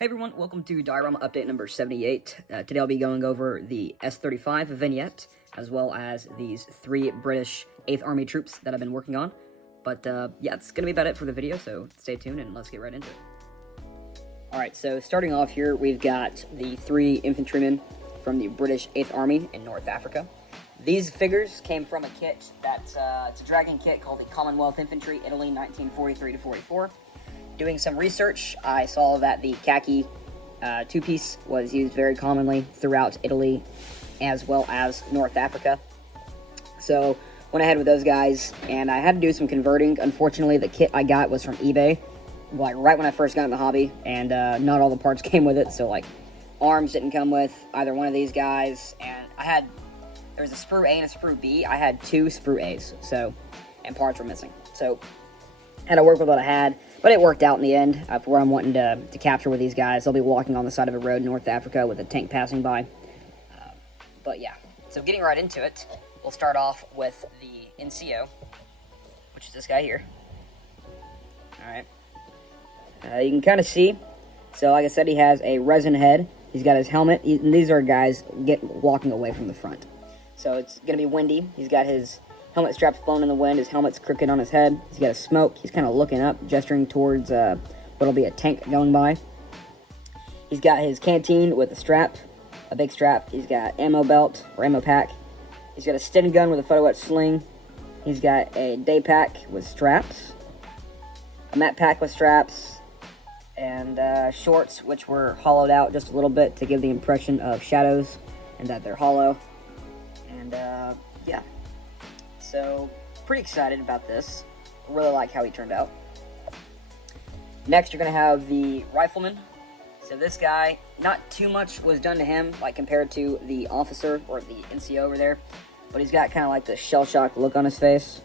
Hey everyone, welcome to diorama update number 78. Today I'll be going over the S35 vignette, as well as these 3 British 8th Army troops that I've been working on. But yeah, it's going to be about it for the video, so stay tuned and let's get right into it. Alright, so starting off here, we've got the 3 infantrymen from the British 8th Army in North Africa. These figures came from a kit that's it's a dragon kit called the Commonwealth Infantry, Italy, 1943-44. Doing some research, I saw that the khaki two-piece was used very commonly throughout Italy as well as North Africa. So went ahead with those guys, and I had to do some converting. Unfortunately, the kit I got was from eBay, like right when I first got in the hobby, and not all the parts came with it. So like arms didn't come with either one of these guys, and there was a sprue A and a sprue B. I had 2 sprue A's, and parts were missing. So had to work with what I had, but it worked out in the end for what I'm wanting to capture with these guys. They'll be walking on the side of a road in North Africa with a tank passing by. But yeah, so getting right into it, we'll start off with the NCO, which is this guy here. Alright. You can kind of see, so like I said, he has a resin head. He's got his helmet, and these are guys walking away from the front. So it's going to be windy. He's got his helmet straps blown in the wind, his helmet's crooked on his head, he's got a smoke, he's kind of looking up, gesturing towards what'll be a tank going by. He's got his canteen with a strap, a big strap, he's got ammo belt, or ammo pack, he's got a Stim gun with a photo etch sling, he's got a day pack with straps, a mat pack with straps, and shorts which were hollowed out just a little bit to give the impression of shadows and that they're hollow. And yeah. So, pretty excited about this. Really like how he turned out. Next, you're going to have the rifleman. So this guy, not too much was done to him, like compared to the officer or the NCO over there. But he's got kind of like the shell-shocked look on his face.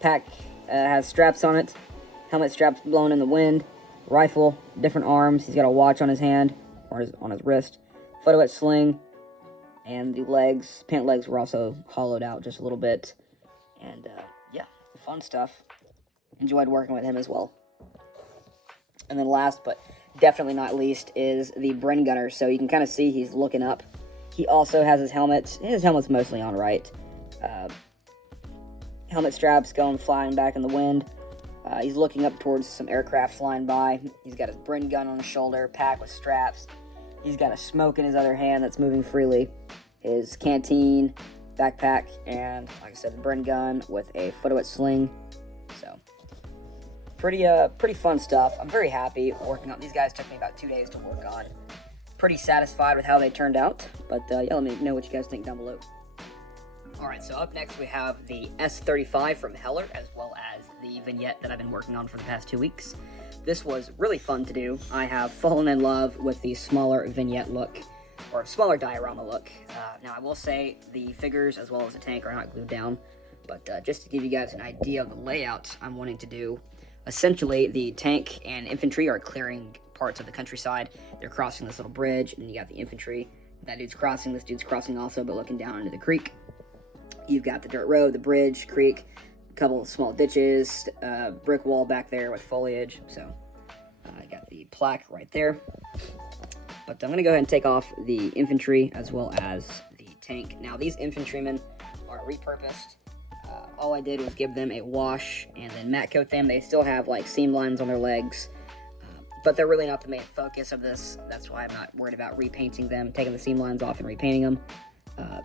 Pack has straps on it. Helmet straps blown in the wind. Rifle, different arms. He's got a watch on his hand, or on his wrist. Photo etch sling. And the legs, pant legs were also hollowed out just a little bit. And, yeah, fun stuff. Enjoyed working with him as well. And then last, but definitely not least, is the Bren Gunner. So you can kind of see he's looking up. He also has his helmet. His helmet's mostly on right. Helmet straps going flying back in the wind. He's looking up towards some aircraft flying by. He's got his Bren gun on his shoulder, pack with straps. He's got a smoke in his other hand that's moving freely. His canteen, backpack, and like I said, the Bren gun with a photo etch sling. So pretty fun stuff. I'm very happy working on these guys. Took me about 2 days to work on. Pretty satisfied with how they turned out. But yeah, let me know what you guys think down below. Alright, so up next we have the S35 from Heller, as well as the vignette that I've been working on for the past 2 weeks. This was really fun to do. I have fallen in love with the smaller vignette look, or smaller diorama look. Now I will say the figures as well as the tank are not glued down, but just to give you guys an idea of the layout I'm wanting to do, essentially the tank and infantry are clearing parts of the countryside. They're crossing this little bridge, and then you got the infantry. That dude's crossing, this dude's crossing also, but looking down into the creek. You've got the dirt road, the bridge, creek, a couple of small ditches, brick wall back there with foliage. So I got the plaque right there. But I'm going to go ahead and take off the infantry as well as the tank. Now, these infantrymen are repurposed. All I did was give them a wash and then matte coat them. They still have like seam lines on their legs, but they're really not the main focus of this. That's why I'm not worried about repainting them, taking the seam lines off and repainting them.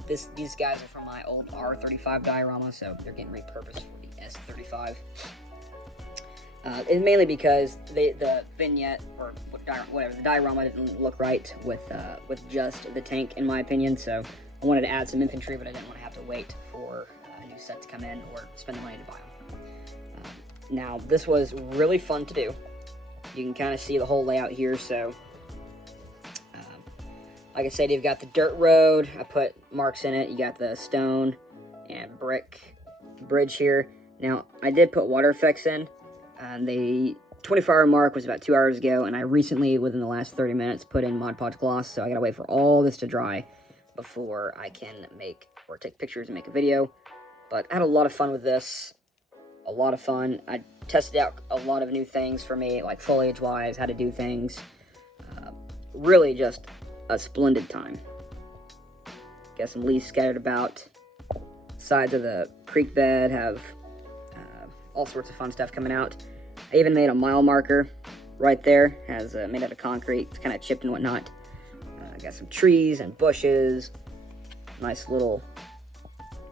These guys are from my old R35 diorama, so they're getting repurposed for the S35. And mainly because the vignette, or whatever, the diorama didn't look right with just the tank, in my opinion, so I wanted to add some infantry, but I didn't want to have to wait for a new set to come in or spend the money to buy them. Now, this was really fun to do. You can kind of see the whole layout here, so like I said, you've got the dirt road. I put marks in it. You got the stone and brick bridge here. Now, I did put water effects in. The 24-hour mark was about 2 hours ago, and I recently, within the last 30 minutes, put in Mod Podge gloss, so I gotta wait for all this to dry before I can take pictures and make a video. But I had a lot of fun with this. A lot of fun. I tested out a lot of new things for me, like foliage-wise, how to do things. really just a splendid time. Got some leaves scattered about. Sides of the creek bed have all sorts of fun stuff coming out. I even made a mile marker right there, has made out of concrete. It's kind of chipped and whatnot. Got some trees and bushes. Nice little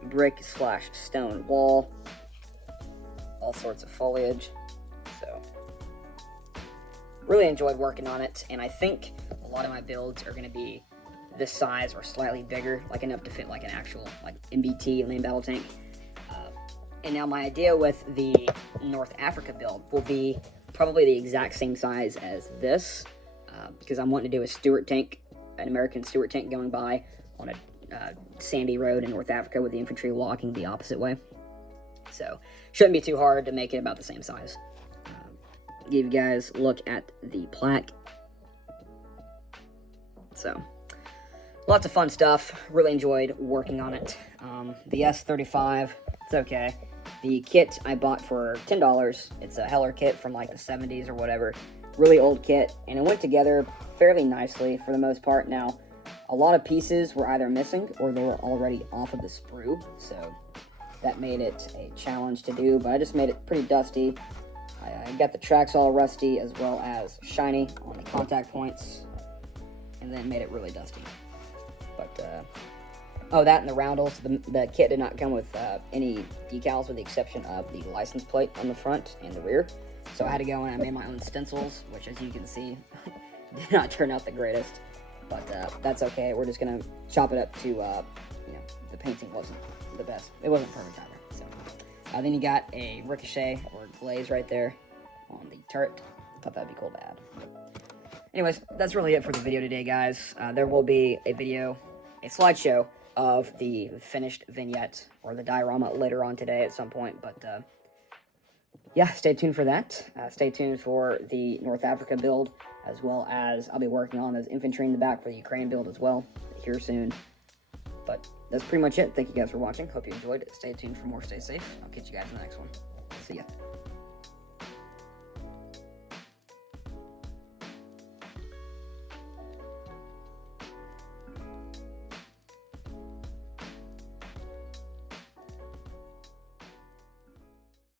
brick/stone wall. All sorts of foliage. So, really enjoyed working on it, and I think a lot of my builds are going to be this size or slightly bigger, like enough to fit like an actual like MBT main battle tank. And now my idea with the North Africa build will be probably the exact same size as this, because I'm wanting to do a Stuart tank, an American Stuart tank going by on a sandy road in North Africa with the infantry walking the opposite way. So shouldn't be too hard to make it about the same size. Give you guys a look at the plaque. So lots of fun stuff. Really enjoyed working on it. The S35, it's okay. The kit I bought for $10. It's a Heller kit from like the 70s or whatever. Really old kit, and it went together fairly nicely for the most part. Now, a lot of pieces were either missing or they were already off of the sprue, so that made it a challenge to do, but I just made it pretty dusty. I got the tracks all rusty as well as shiny on the contact points, and then made it really dusty. But, oh, that and the roundels. The kit did not come with any decals with the exception of the license plate on the front and the rear. So I had to go and I made my own stencils, which as you can see, did not turn out the greatest. But that's okay. We're just going to chop it up to, you know, the painting wasn't the best. It wasn't perfect either. So then you got a ricochet or glaze right there on the turret. Thought that'd be cool to add. Anyways, that's really it for the video today, guys. There will be a video, a slideshow of the finished vignette or the diorama later on today at some point, but yeah, stay tuned for that. Stay tuned for the North Africa build, as well as I'll be working on those infantry in the back for the Ukraine build as well here soon. But that's pretty much it. Thank you guys for watching. Hope you enjoyed it. Stay tuned for more. Stay safe. I'll catch you guys in the next one. See ya.